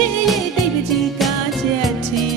Tình 这个家庭